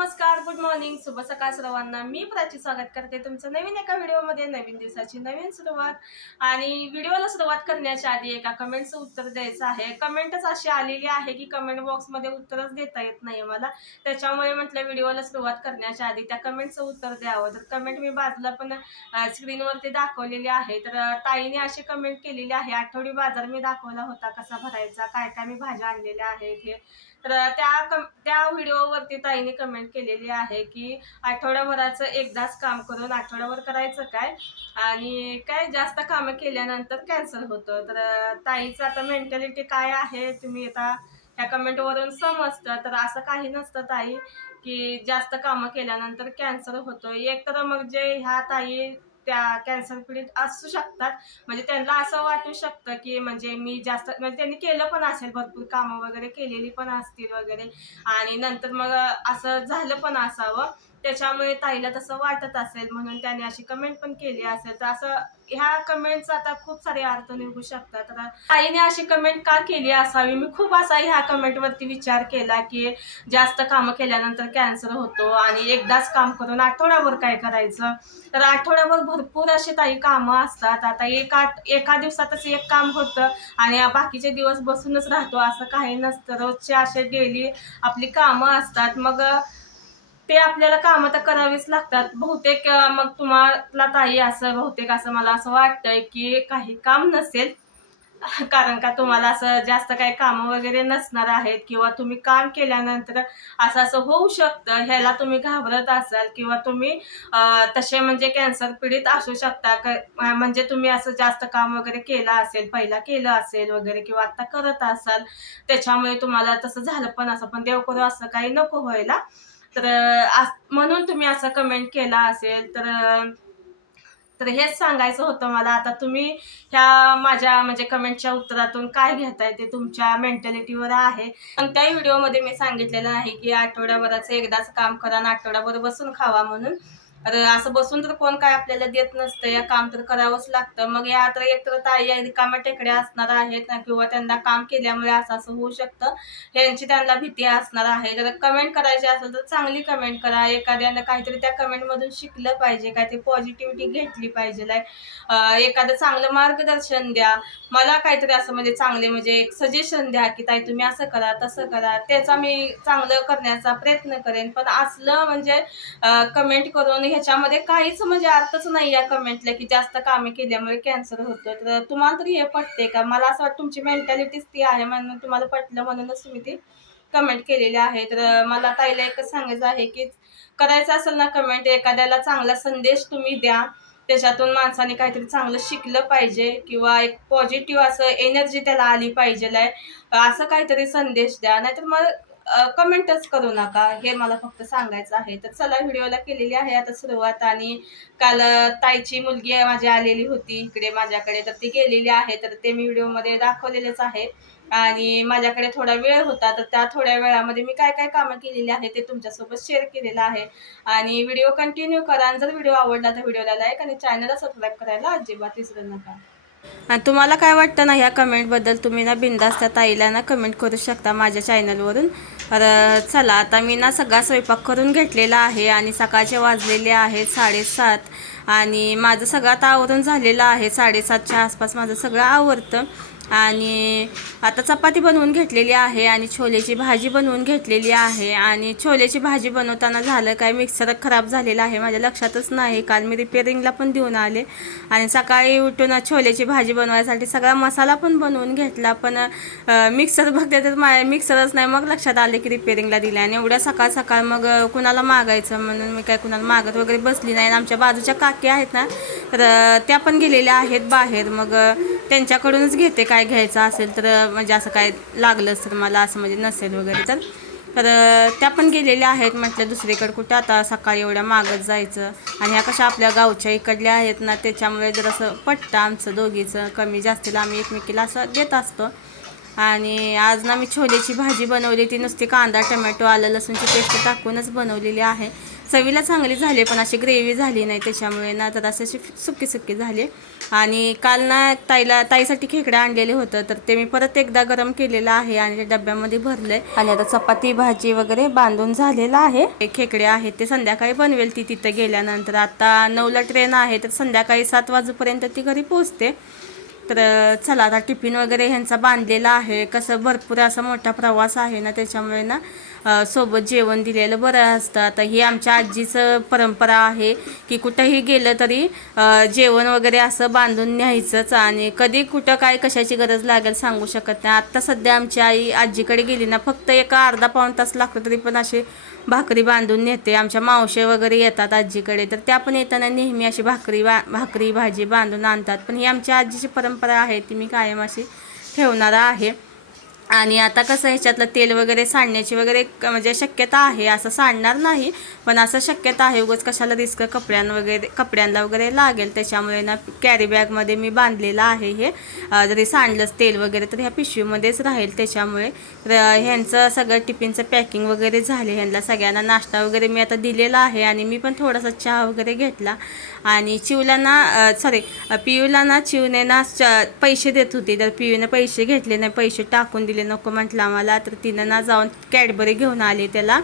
नमस्कार good morning शुभ सकाळ सर्वांना. मी प्राची स्वागत करते तुमचं नवीन एका व्हिडिओमध्ये नवीन दिवसाची नवीन सुरुवात. आणि व्हिडिओला सुरुवात करण्याच्या आधी एका कमेंटचं उत्तर द्यायचं आहे. कमेंटच अशी आलेली आहे की कमेंट बॉक्समध्ये उत्तरच देता येत नाही मला. त्याच्यामुळे म्हटलं व्हिडिओला सुरुवात करण्याच्या आधी त्या कमेंटचं उत्तर द्यावं. तर कमेंट मी बाजूला पण स्क्रीनवरती दाखवलेली आहे. तर ताईने अशी कमेंट केलेली आहे. आठवडी बाजार मी दाखवला होता कसा भरायचा काय काय मी भाज्या आणलेल्या आहेत हे. तर त्या कम त्या व्हिडिओवरती ताईने कमेंट केलेली आहे की आठवड्याभराचं एकदाच काम करून आठवड्याभर करायचं काय? आणि काय जास्त कामं केल्यानंतर कॅन्सल होतं. तर ताईचं आता मेंटॅलिटी काय आहे? तुम्ही आता ह्या कमेंटवरून समजतं. तर असं काही नसतं ताई की जास्त कामं केल्यानंतर कॅन्सल होतो एक तर मग जे ह्या ताई त्या कॅन्सर पीडित असू शकतात. म्हणजे त्यांना असं वाटू शकतं की म्हणजे मी जास्त म्हणजे त्यांनी केलं पण असेल भरपूर कामं वगैरे केलेली पण असतील वगैरे. आणि नंतर मग असं झालं पण असावं. त्याच्यामुळे ताईला तसं वाटत असेल म्हणून त्याने अशी कमेंट पण केली असेल. तर असं ह्या कमेंटचा आता खूप सारे अर्थ निघू शकतात. आता आईने अशी कमेंट का केली असावी? मी खूप असा ह्या कमेंटवरती विचार केला की जास्त कामं केल्यानंतर कॅन्सर होतो आणि एकदाच काम करून आठवड्याभर काय करायचं? तर आठवड्यावर भरपूर अशी ताई कामं असतात. आता एक आठ एका दिवसातच एक काम होतं आणि बाकीचे दिवस बसूनच राहतो असं काही नसतं. रोजचे असे डेली आपली कामं असतात. मग ते आपल्याला काम तर करावीच लागतात. बहुतेक मग तुम्हाला ताई असं बहुतेक असं मला असं वाटतंय की काही काम नसेल. कारण का तुम्हाला असं जास्त काही कामं वगैरे नसणार आहेत किंवा तुम्ही काम केल्यानंतर असं असं होऊ शकतं. ह्याला तुम्ही घाबरत असाल किंवा तुम्ही तसे म्हणजे कॅन्सर पीडित असू शकता. म्हणजे तुम्ही असं जास्त काम वगैरे केलं असेल पहिला केलं असेल वगैरे किंवा आता करत असाल त्याच्यामुळे तुम्हाला तसं झालं पण असं. पण देव करू असं काही नको व्हायला. तर म्हणून तुम्ही असं कमेंट केला असेल तर तर हेच सांगायचं होतं मला. आता तुम्ही ह्या माझ्या म्हणजे कमेंटच्या उत्तरातून काय घेताय ते तुमच्या मेंटॅलिटीवर आहे. पण त्या व्हिडिओमध्ये मी सांगितलेलं नाही की आठवड्याभराचं एकदाच काम करा आणि आठवड्याभर बसून खावा म्हणून. असं बसून तर कोण काय आपल्याला देत नसतं. या काम तर करावंच लागतं. मग या तर एकतर ताई रिकाम्या टेकड्या असणार आहेत ना किंवा त्यांना काम केल्यामुळे असं असं होऊ शकतं. ह्यांची त्यांना भीती असणार आहे. जर कमेंट करायची असेल तर चांगली कमेंट करा. एखाद्यानं काहीतरी त्या कमेंटमधून शिकलं पाहिजे. काहीतरी पॉझिटिव्हिटी घेतली पाहिजे. लाईक एखादं चांगलं मार्गदर्शन द्या. मला काहीतरी असं म्हणजे चांगले म्हणजे एक सजेशन द्या की ताई तुम्ही असं करा तसं करा. त्याचा मी चांगलं करण्याचा प्रयत्न करेन. पण असलं म्हणजे कमेंट करून ह्याच्यामध्ये काहीच म्हणजे अर्थच नाही या कमेंटला की जास्त कामे केल्यामुळे कॅन्सर होतं तर तुम्हाला तरी हे पटते का? मला असं वाटतं तुमची मेंटॅलिटीच ती आहे म्हणून तुम्हाला पटलं म्हणूनच तुम्ही ती कमेंट केलेली आहे. तर मला ताईला एकच सांगायचं आहे की करायचं असेल ना कमेंट एखाद्याला चांगला संदेश तुम्ही द्या. त्याच्यातून माणसाने काहीतरी चांगलं शिकलं पाहिजे किंवा एक पॉझिटिव्ह असं एनर्जी त्याला आली पाहिजे असं काहीतरी संदेश द्या. नाहीतर मग कमेंटच करू नका. हे मला फक्त सांगायचं आहे. तर चला व्हिडिओला केलेली आहे आता सुरुवात आणि काल ताईची मुलगी माझी आलेली होती इकडे माझ्याकडे. तर ती गेलेली आहे. तर ते मी व्हिडिओमध्ये दाखवलेलेच आहे. आणि माझ्याकडे थोडा वेळ होता. तर त्या थोड्या वेळामध्ये मी काय काय कामं केलेली आहे ते तुमच्यासोबत शेअर केलेलं आहे. आणि व्हिडिओ कंटिन्यू करा. आणि जर व्हिडिओ आवडला तर व्हिडिओला लाईक आणि चॅनलला सबस्क्राईब करायला अजिबात विसरू नका. आणि तुम्हाला काय वाटतं ना ह्या कमेंटबद्दल तुम्ही ना बिंदास त्या ताईला ना कमेंट करू शकता माझ्या चॅनलवरून तर चला आता मी ना सगळा स्वयंपाक करून घेतलेला आहे आणि सकाळचे वाजलेले आहेत साडेसात. आणि माझं सगळं आता आवरून झालेलं आहे. साडेसातच्या आसपास माझं सगळं आवरतं. आणि आता चपाती बनवून घेतलेली आहे आणि छोलेची भाजी बनवून घेतलेली आहे. आणि छोलेची भाजी बनवताना झालं काय? मिक्सर खराब झालेला आहे. माझ्या लक्षातच नाही. काल मी रिपेअरिंगला पण देऊन आले. आणि सकाळी उठून छोलेची भाजी बनवायसाठी सगळा मसाला पण बनवून घेतला. पण मिक्सर बघते तर माझ्या मिक्सरच नाही. मग लक्षात आले की रिपेअरिंगला दिले आणि एवढ्या सकाळ सकाळ मग कुणाला मागायचं? म्हणून मी काय कुणाला मागत वगैरे बसली नाही. आणि आमच्या बाजूच्या काकी आहेत ना तर त्या पण गेलेल्या आहेत बाहेर. मग त्यांच्याकडूनच घेते काय काय घ्यायचं असेल तर म्हणजे असं काय लागलं तर मला असं म्हणजे नसेल वगैरे तर तर त्या पण गेलेल्या आहेत. म्हटलं दुसरीकडे कुठं आता सकाळी एवढ्या मागत जायचं. आणि ह्या कशा आपल्या गावच्या इकडल्या आहेत ना त्याच्यामुळे जर असं पटतं आमचं दोघीचं कमी जास्तीला आम्ही एकमेकीला असं देत असतो. आणि आज ना मी छोलेची भाजी बनवली. ती नुसती कांदा टमॅटो आलं लसूणची पेस्ट टाकूनच बनवलेली आहे. चवीला चांगली झाली पण अशी ग्रेव्ही झाली नाही त्याच्यामुळे ना तर अशी सुकी सुकी झाली. आणि काल ना ताईला ताईसाठी खेकडं आणलेले होतं तर ते मी परत एकदा गरम केलेलं आहे आणि ते डब्यामध्ये आहे आणि आता चपाती भाजी वगैरे बांधून झालेलं आहे. हे खेकडे आहेत ते संध्याकाळी बनवेल ती तिथं गेल्यानंतर. आता नऊला ट्रेन आहे तर संध्याकाळी सात वाजेपर्यंत ती घरी पोहोचते. तर चला आता टिफिन वगैरे ह्यांचा बांधलेला आहे. कसं भरपूर असा मोठा प्रवास आहे ना त्याच्यामुळे ना सोबत जेवण दिलेलं बरं असतं. आता ही आमच्या आजीचं परंपरा आहे की कुठंही गेलं तरी जेवण वगैरे असं बांधून न्यायचंच आणि कधी कुठं काय कशाची गरज लागेल सांगू शकत नाही. आत्ता सध्या आमची आई आजीकडे गेली ना फक्त एका अर्धा पाऊण तास लागतो तरी पण अशी भाकरी बांधून नेते. आमच्या मावशे वगैरे येतात आजीकडे तर त्या पण येताना नेहमी अशी भाकरी बा भाकरी भाजी बांधून आणतात. पण ही आमच्या आजीची परंपरा आहे ती मी कायम अशी ठेवणार आहे. आणि आता कसं ह्याच्यातलं तेल वगैरे सांडण्याची वगैरे क- म्हणजे शक्यता आहे असं सांडणार नाही पण असं शक्यता आहे उगाच कशाला रिस्क कपड्यां वगैरे कपड्यांना वगैरे लागेल त्याच्यामुळे ना कॅरी बॅगमध्ये मी बांधलेलं आहे हे. जरी सांडलंच तेल वगैरे तर ह्या पिशवीमध्येच राहील त्याच्यामुळे. तर ह्यांचं सगळं टिफिनचं पॅकिंग वगैरे झाले ह्यांना सगळ्यांना नाश्ता वगैरे मी आता दिलेला आहे आणि मी पण थोडासा चहा वगैरे घेतला. आणि चिवलांना सॉरी पियूला ना चिवने ना पैसे देत होते तर पियूने पैसे घेतले नाही पैसे टाकून दिले नको म्हटलं आम्हाला तर तिनं ना जाऊन कॅडबरी घेऊन आली त्याला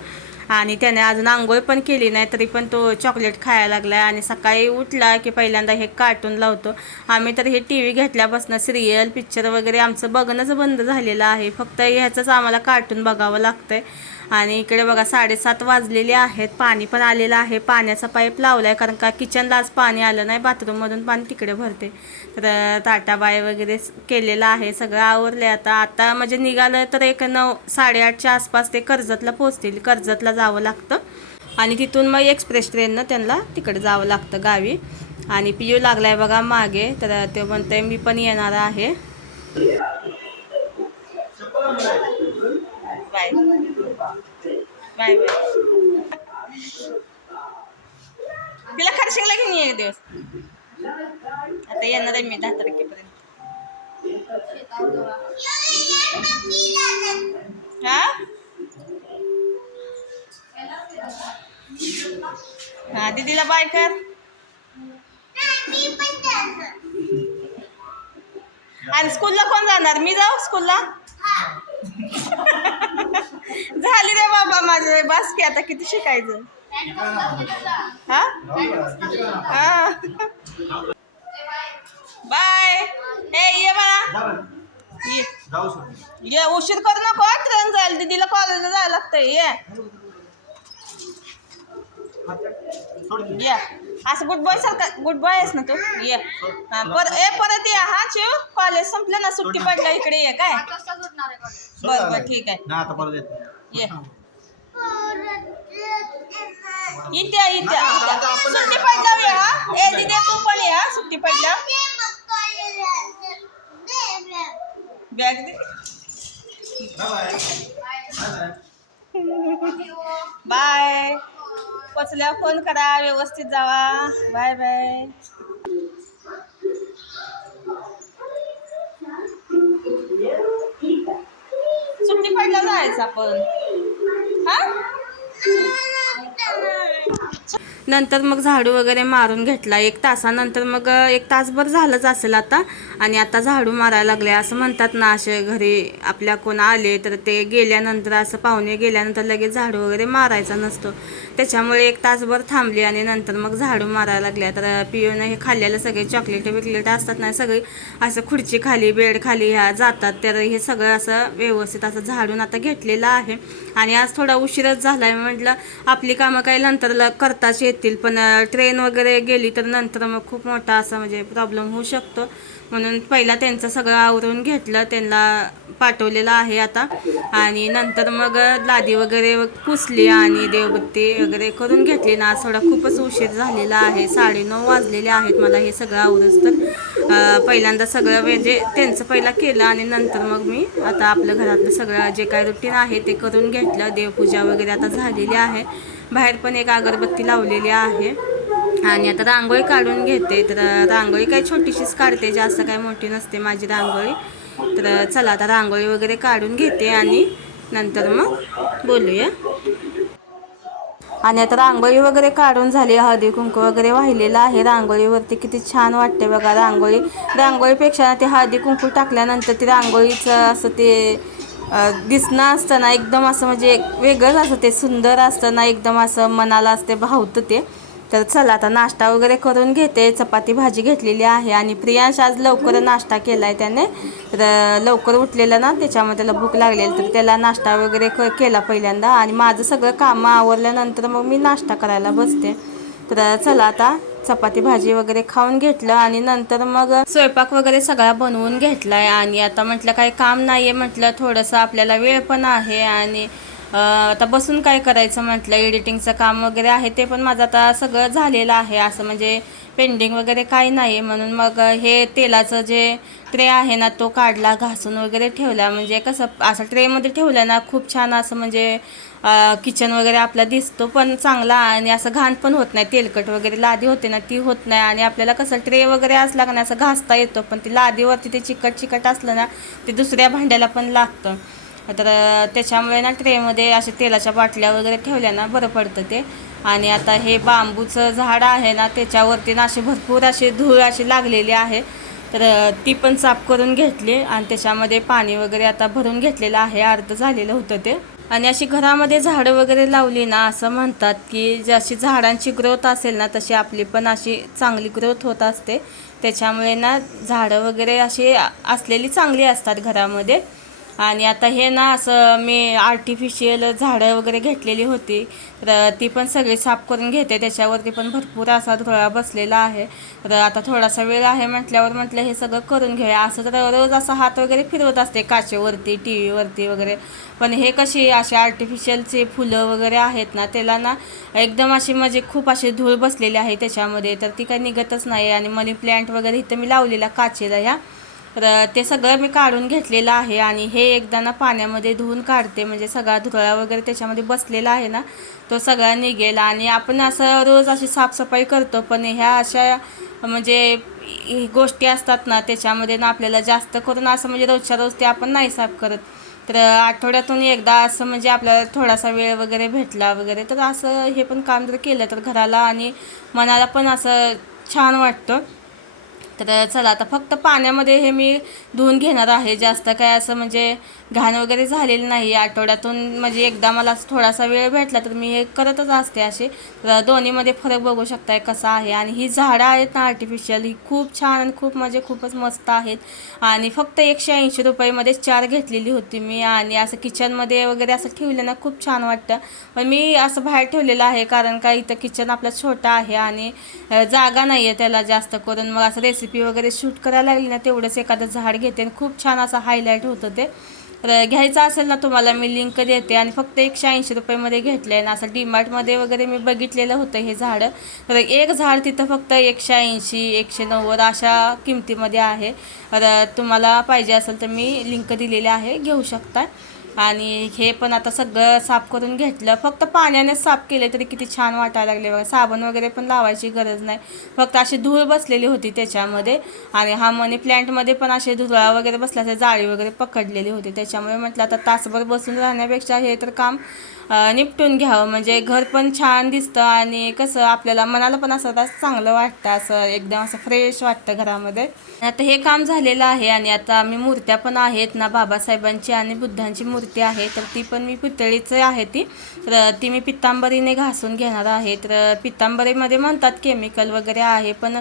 आणि त्याने अजून आंघोळ पण केली नाही तरी पण तो चॉकलेट खायला लागला आणि सकाळी उठला की पहिल्यांदा हे कार्टून लावतो. आम्ही तर हे टी व्ही घेतल्यापासून सिरियल पिक्चर वगैरे आमचं बघणंच बंद झालेलं आहे. फक्त ह्याचंच आम्हाला कार्टून बघावं लागतंय. आणि इकडे बघा साडेसात वाजलेले आहेत. पाणी पण आलेलं आहे. पाण्याचा पाईप लावला आहे कारण का किचनला आज पाणी आलं नाही. बाथरूममधून पाणी तिकडे भरते. तर ताटाबाय वगैरे केलेलं आहे. सगळं आवरले आता. आता म्हणजे निघालं तर एक नऊ साडेआठच्या आसपास ते कर्जतला पोहोचतील. कर्जतला जावं लागतं. आणि तिथून मग एक्सप्रेस ट्रेननं त्यांना तिकडे जावं लागतं गावी. आणि पियू आहे बघा मागे. तर ते म्हणतंय मी पण येणार आहे. बाय. Bye bye. तिला खर्शिंगला घेऊन ये एक दिवस. आता येणार आहे मी दहा तारखेपर्यंत. हा? हा दीदीला बाय कर. आणि स्कूलला कोण जाणार? मी जाऊ स्कूलला झाली रे बाबा माझे. बस की आता किती शिकायचं? हा? हा. बाय. हे ये बाळा ये. ये उशीर करू नको ट्रेन जाईल दिदीला कॉलेजला जायला लागतंय ये. ये। असं गुड बॉय सारखं गुड बॉय आहेस ना तू? ये। हा, पर ए परत ये हा चिव कॉलेज संपलं ना सुट्टी पडलं इकडे ये काय? बरं बरं ठीक आहे ना आता परत येत ये। इथे इथे सुट्टी पडल्यावर ये हा? ए दिदे तू पण ये हा? सुट्टी पडल्यावर बॅग दे। बाय बाय पोचल्या फोन करा व्यवस्थित जावा. Bye bye. सुट्टी पडला जायचं आपण. हा? नंतर मग झाडू वगैरे मारून घेतला. एक तासानंतर मग एक तासभर झालंच असेल आता. आणि आता झाडू मारायला लागले. असं म्हणतात ना असे घरी आपल्या कोण आले तर ते गेल्यानंतर असं पाहुणे गेल्यानंतर लगेच झाडू वगैरे मारायचा नसतो. त्याच्यामुळे एक तासभर थांबली आणि नंतर मग झाडू मारायला लागल्या. तर पिऊन हे खाल्लेलं सगळे चॉकलेट बिकलेट असतात ना सगळी असं खुर्ची खाली बेड खाली ह्या जातात. तर हे सगळं असं व्यवस्थित असं झाडून आता घेतलेलं आहे. आणि आज थोडा उशीरच झाला आहे म्हटलं आपली कामं काही नंतर ल- येत येतील. पण ट्रेन वगैरे गेली तर नंतर मग खूप मोठा असा म्हणजे प्रॉब्लेम होऊ शकतो. म्हणून पहिला त्यांचं सगळं आवरून घेतलं त्यांना पाठवलेलं आहे आता. आणि नंतर मग लादी वगैरे पुसली आणि देवबत्ती वगैरे करून घेतली. ना आज थोडा खूपच उशीर झालेला आहे. साडेनऊ वाजलेले आहेत मला हे सगळं आवरच तर पहिल्यांदा सगळं म्हणजे त्यांचं पहिला केलं आणि नंतर मग मी आता आपलं घरातलं सगळं जे काय रुटीन आहे ते करून घेतलं. देवपूजा वगैरे आता झालेली आहे. बाहेर पण एक अगरबत्ती लावलेली आहे. आणि आता रांगोळी काढून घेते. तर रांगोळी काही छोटीशीच काढते जास्त काही मोठी नसते माझी रांगोळी. तर चला आता रांगोळी वगैरे काढून घेते आणि नंतर मग बोलूया. आणि आता रांगोळी वगैरे काढून झाली. हळदी कुंकू वगैरे वाहिलेलं आहे. रांगोळीवरती किती छान वाटते बघा रांगोळी. रांगोळीपेक्षा ते हळदी कुंकू टाकल्यानंतर ते रांगोळीचं असं ते दिसणं असतं ना एकदम असं म्हणजे वेगळंच असं ते सुंदर असतं ना एकदम असं मनाला असते भावतं ते. तर चला आता नाश्ता वगैरे करून घेते. चपाती भाजी घेतलेली आहे आणि प्रियांश आज लवकर नाश्ता केला आहे त्याने. तर लवकर उठलेलं ना त्याच्यामुळे त्याला भूक लागलेली तर त्याला नाश्ता वगैरे क केला पहिल्यांदा. आणि माझं सगळं कामं आवरल्यानंतर मग मी नाश्ता करायला बसते. तर चला आता चपाती भाजी वगैरे खाऊन घेतलं आणि नंतर मग स्वयंपाक वगैरे सगळा बनवून घेतलाय. आणि आता म्हटलं काही काम नाहीये म्हटलं थोडंसं आपल्याला वेळ पण आहे आणि आता बसून काय करायचं म्हटलं? एडिटिंगचं काम वगैरे आहे ते पण माझं आता सगळं झालेलं आहे. असं म्हणजे पेंडिंग वगैरे काही नाही म्हणून मग हे तेलाचं जे ट्रे आहे ना तो काढला घासून वगैरे ठेवला. म्हणजे कसं असं ट्रेमध्ये ठेवलं ना खूप छान असं म्हणजे किचन वगैरे आपला दिसतो पण चांगला आणि असं घाण पण होत नाही. तेलकट वगैरे लादी होते ना ती होत नाही. आणि आपल्याला कसं ट्रे वगैरे असला का नाही असं घासता येतो पण ती लादीवरती ते चिकट चिकट असलं ना ते दुसऱ्या भांड्याला पण लागतं. तर त्याच्यामुळे ना ट्रेमध्ये असे तेलाच्या बाटल्या वगैरे ठेवल्या ना बरं पडतं ते. आणि आता हे बांबूचं झाड आहे ना त्याच्यावरती ना असे भरपूर असे धूळ अशी लागलेली आहे. तर ती पण साफ करून घेतली आणि त्याच्यामध्ये पाणी वगैरे आता भरून घेतलेलं आहे अर्ध झालेलं होतं ते. आणि अशी घरामध्ये झाडं वगैरे लावली ना असं म्हणतात की जशी झाडांची ग्रोथ असेल ना तशी आपली पण अशी चांगली ग्रोथ होत असते. त्याच्यामुळे ना झाडं वगैरे अशी असलेली चांगली असतात घरामध्ये. आणि आता हे ना असं मी आर्टिफिशियल झाडं वगैरे घेतलेली होती. तर ती पण सगळी साफ करून घेते. त्याच्यावरती पण भरपूर असा धुळा बसलेला आहे. तर आता थोडासा वेळ आहे म्हटल्यावर म्हटलं हे सगळं करून घेऊया. असं तर रोज असा हात वगैरे फिरवत असते काचेवरती टी व्हीवरती वगैरे. पण हे कशी अशी आर्टिफिशियलचे फुलं वगैरे आहेत ना त्याला ना एकदम अशी म्हणजे खूप अशी धूळ बसलेली आहे त्याच्यामध्ये. तर ती काही निघतच नाही. आणि मनी प्लॅन्ट वगैरे इथं मी लावलेला काचेला ह्या. तर ते सगळं मी काढून घेतलेलं आहे आणि हे एकदा ना पाण्यामध्ये धुवून काढते. म्हणजे सगळा धुरळा वगैरे त्याच्यामध्ये बसलेला आहे ना तो सगळा निघेला. आणि आपण असं रोज अशी साफसफाई करतो पण ह्या अशा म्हणजे गोष्टी असतात ना त्याच्यामध्ये ना आपल्याला जास्त करून असं म्हणजे रोजच्या रोज ते आपण नाही साफ करत. तर आठवड्यातून एकदा असं म्हणजे आपल्याला थोडासा वेळ वगैरे भेटला वगैरे तर असं हे पण काम जर केलं तर घराला आणि मनाला पण असं छान वाटतं. तर चला आता फक्त पाण्यामध्ये हे मी धुवून घेणार आहे. जास्त काय असं म्हणजे घाण वगैरे झालेली नाही. आठवड्यातून म्हणजे एकदा मला असं थोडासा वेळ भेटला तर मी हे करतच असते असे तर दोन्हीमध्ये फरक बघू शकताय कसा आहे. आणि ही झाडं आहेत ना आर्टिफिशियल ही खूप छान आणि खूप म्हणजे खूपच मस्त आहेत. आणि फक्त एकशे ऐंशी रुपयेमध्ये चार घेतलेली होती मी. आणि असं किचनमध्ये वगैरे असं ठेवलं ना खूप छान वाटतं. पण मी असं बाहेर ठेवलेलं आहे कारण का इथं किचन आपलं छोटं आहे आणि जागा नाही आहे त्याला जास्त करून. मग असं रेसिपी वगैरे शूट करायला लागली ना तेवढंच एखादं झाड घेते आणि खूप छान असं हायलाईट होतं ते. तर घ्यायचं असेल ना तुम्हाला मी लिंक देते आणि फक्त एकशे ऐंशी रुपयेमध्ये घेतलं आहे ना असं डीमार्टमध्ये वगैरे मी बघितलेलं होतं हे झाडं. तर एक झाड तिथं फक्त एकशे ऐंशी एकशे नव्वद अशा किमतीमध्ये आहे. तर तुम्हाला पाहिजे असेल तर मी लिंक दिलेली आहे घेऊ शकता. आणि हे पण आता सगळं साफ करून घेतलं. फक्त पाण्याने साफ केले तरी किती छान वाटायला लागले बघा. साबण वगैरे पण लावायची गरज नाही. फक्त अशी धूळ बसलेली होती त्याच्यामध्ये. आणि हा मनी प्लॅन्टमध्ये पण असे धुळा वगैरे बसल्याचे जाळी वगैरे पकडलेली होती. त्याच्यामुळे म्हटलं आता तासभर बसून राहण्यापेक्षा हे तर काम निपटून घ्यावं. म्हणजे घर पण छान दिसतं आणि कसं आपल्याला मनाला पण असं आता चांगलं वाटतं. असं एकदम असं फ्रेश वाटतं घरामध्ये. आता हे काम झालेलं आहे आणि आता आम्ही मूर्त्या पण आहेत ना बाबासाहेबांची आणि बुद्धांची मूर्ती आहे तर ती पण मी पितळीचं आहे ती. तर ती मी पित्तांबरीने घासून घेणार आहे. तर पित्तांबरीमध्ये म्हणतात केमिकल वगैरे आहे पण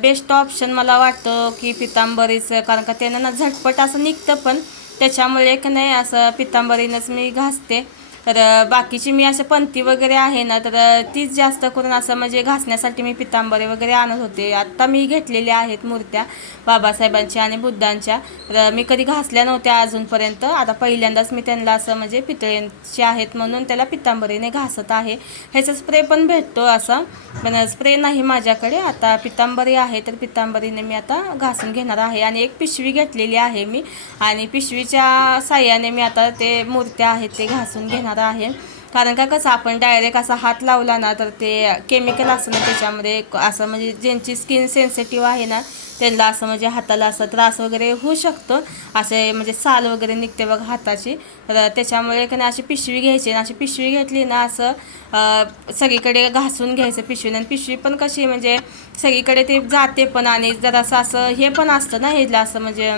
बेस्ट ऑप्शन मला वाटतं की पितांबरीचं कारण का त्यांना झटपट असं निघतं पण त्याच्यामुळे एक नाही असं पितांबरीनंच मी घासते. तर बाकीची मी असं पंथी वगैरे आहे ना तर तीच जास्त करून असं म्हणजे घासण्यासाठी मी पितांबरे वगैरे आणत होते. आत्ता मी घेतलेल्या आहेत मूर्त्या बाबासाहेबांच्या आणि बुद्धांच्या. तर मी कधी घासल्या नव्हत्या अजूनपर्यंत. आता पहिल्यांदाच मी त्यांना असं म्हणजे पितळ्यांचे आहेत म्हणून त्याला पितांबरीने घासत आहे. ह्याचा स्प्रे पण भेटतो असा पण स्प्रे नाही माझ्याकडे. आता पितांबरी आहे तर पितांबरीने मी आता घासून घेणार आहे. आणि एक पिशवी घेतलेली आहे मी. आणि पिशवीच्या साह्याने मी आता ते मूर्त्या आहेत ते घासून घेणार आहे. कारण का कसं आपण डायरेक्ट असा हात लावला ना तर ते केमिकल असतं ना त्याच्यामध्ये असं म्हणजे ज्यांची स्किन सेन्सिटिव्ह आहे ना त्यांना असं म्हणजे हाताला असं त्रास वगैरे होऊ शकतो. असे म्हणजे साल वगैरे निघते बघा हाताची. तर त्याच्यामुळे की नाही अशी पिशवी घ्यायची आणि अशी पिशवी घेतली ना असं सगळीकडे घासून घ्यायचं पिशवीने. आणि पिशवी पण कशी म्हणजे सगळीकडे ते जाते पण आणि जरासं असं हे पण असतं ना ह्याला असं म्हणजे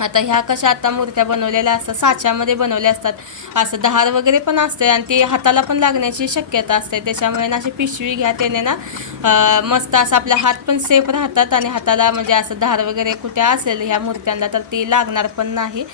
आता ह्या कशा आता मूर्त्या बनवलेल्या असतात साच्यामध्ये बनवल्या असतात असं धार वगैरे पण असते आणि ती हाताला पण लागण्याची शक्यता असते. त्याच्यामुळे ना अशी पिशवी घ्या त्याने ना मस्त असं आपला हात पण सेफ राहतात आणि हाताला म्हणजे असं धार वगैरे कुठे असेल ह्या मूर्त्यांना तर ती लागणार पण नाही.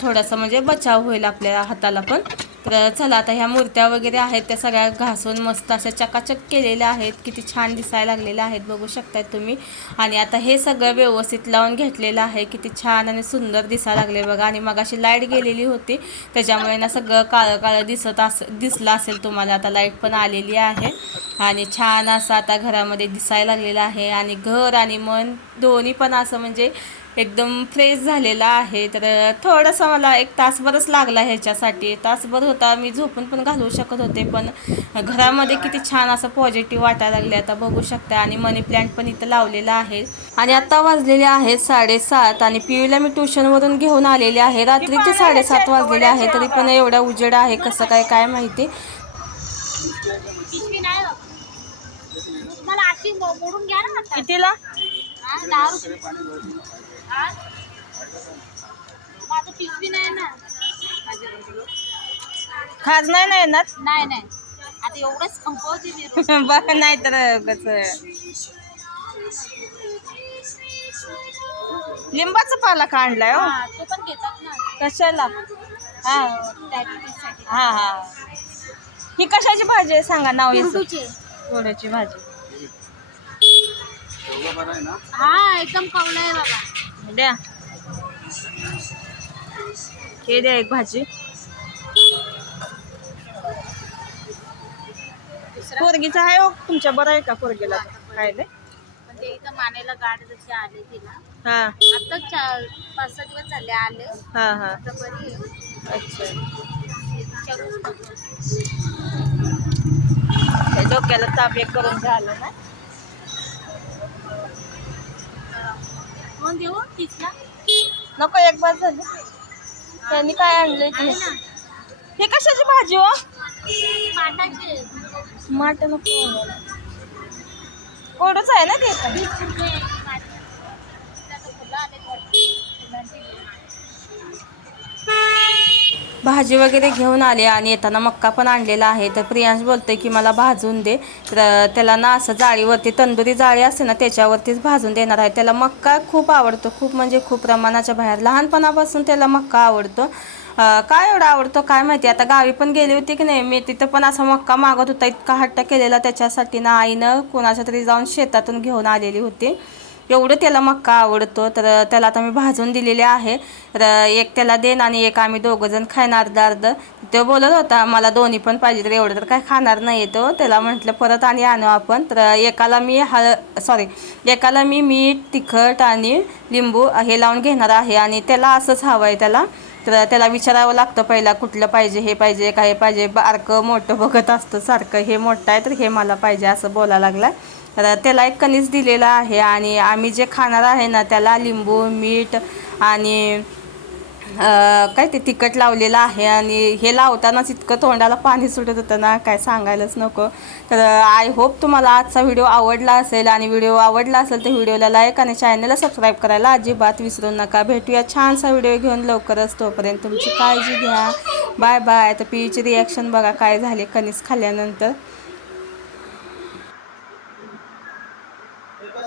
थोडंसं म्हणजे बचाव होईल आपल्या हाताला पण. तर चला आता ह्या मूर्त्या वगैरे आहेत त्या सगळ्या घासून मस्त अशा चकाचक केलेल्या आहेत. किती छान दिसायला लागलेल्या आहेत बघू शकताय तुम्ही. आणि आता हे सगळं व्यवस्थित लावून घेतलेलं आहे. किती छान आणि सुंदर दिसायला लागले बघा. आणि मग अशी लाइट गेलेली होती त्याच्यामुळे ना सगळं काळं काळं दिसत अस दिसलं असेल तुम्हाला. आता लाइट पण आलेली आहे. आणि छान असं आता घरामध्ये दिसायला लागलेलं आहे. आणि घर आणि मन दोन्ही पण असं म्हणजे एकदम फ्रेश झालेला आहे. तर थोडंसं मला एक तासभरच लागला ह्याच्यासाठी. तासभर होता मी झोपून पण घालवू शकत होते पण घरामध्ये किती छान असं पॉझिटिव्ह वाटायला लागले. आता बघू शकता आणि मनी प्लॅन्ट पण इथं लावलेला आहे. आणि आता वाजलेले आहेत साडेसात आणि पियूला मी ट्युशनवरून घेऊन आलेले आहे. रात्रीचे साडेसात वाजलेले आहे तरी पण एवढा उजेड आहे कसं काय काय माहिती. कितीला? पिशवी नाही ना. खाज नाही ना येणार? नाही नाही. आता एवढंच. बघ नाही तर कसं? लिंबाचा पाला का आणलाय हो तो पण घेतात ना. कशाला? हा. हा हा. ही कशाची भाजी आहे? सांगा नाव याचं. कुरडूचे. कोड्याची भाजी. हा एकदम कवलं आहे बाबा द्या. हे द्या एक भाजी. पोरगीचा आहे हो तुमच्या बरं आहे का पोरगीला? काय ते इथं मानेला गाठ जशी आली तिला हा. आता चार पाच सहा दिवस झाले आले. हा हा. आता बरी आहे. अच्छा. हे डोक्याला ताप एक करून झालं ना? देऊ तिसला नको एक बार झाली. त्यांनी काय आणलंय ना हे कशाची भाजी हो? पाटाचे माट नको. कोडच आहे ना ते पण. वीस रुपये पाट. त्याचं फुलं आले वाटतं. फुलांची भाजी वगैरे घेऊन आले आणि येताना मक्का पण आणलेला आहे. तर प्रियांश बोलतोय की मला भाजून दे. तर त्याला ना असं जाळीवरती तंदुरी जाळी असते ना त्याच्यावरतीच भाजून देणार आहे. त्याला मक्का खूप आवडतो. खूप म्हणजे खूप प्रमाणाच्या बाहेर. लहानपणापासून त्याला मक्का आवडतो. काय एवढा आवडतो काय माहिती? आता गावी पण गेली होती की नाही मी तिथं पण असा मक्का मागत होता. इतका हट्ट केलेला त्याच्यासाठी ना आईनं कोणाच्या तरी जाऊन शेतातून घेऊन आलेली होती. एवढं त्याला मक्का आवडतो. तर त्याला आता मी भाजून दिलेले आहे. तर एक त्याला देन आणि एक आम्ही दोघंजण खाणार अर्ध अर्ध. तो बोलत होता मला दोन्ही पण पाहिजे तर एवढं तर काय खाणार नाही तो. त्याला म्हटलं परत आणि आणू आपण. तर एकाला मी हळ सॉरी एकाला मी मीठ तिखट आणि लिंबू हे लावून घेणार आहे आणि त्याला असंच हवं आहे त्याला. तर त्याला विचारावं लागतं पहिला कुठलं पाहिजे हे पाहिजे काय पाहिजे? बारकं मोठं बघत असतं सारखं हे मोठं आहे तर हे मला पाहिजे असं बोलायला लागला तर त्याला एक कणीस दिलेला आहे आणि आम्ही जे खाणार आहे ना त्याला लिंबू मीठ आणि काय ते तिखट लावलेलं आहे आणि हे लावतानाच इतकं तोंडाला पाणी सुटत होतं ना काय सांगायलाच नको. तर आय होप तुम्हाला आजचा व्हिडिओ आवडला असेल आणि व्हिडिओ आवडला असेल तर व्हिडिओला लाईक आणि चॅनलला सबस्क्राईब करायला अजिबात विसरू नका. भेटूया छानसा व्हिडिओ घेऊन लवकरच. तोपर्यंत तुमची काळजी घ्या. बाय बाय तर पीची रिॲक्शन बघा काय झाले कणीस खाल्ल्यानंतर.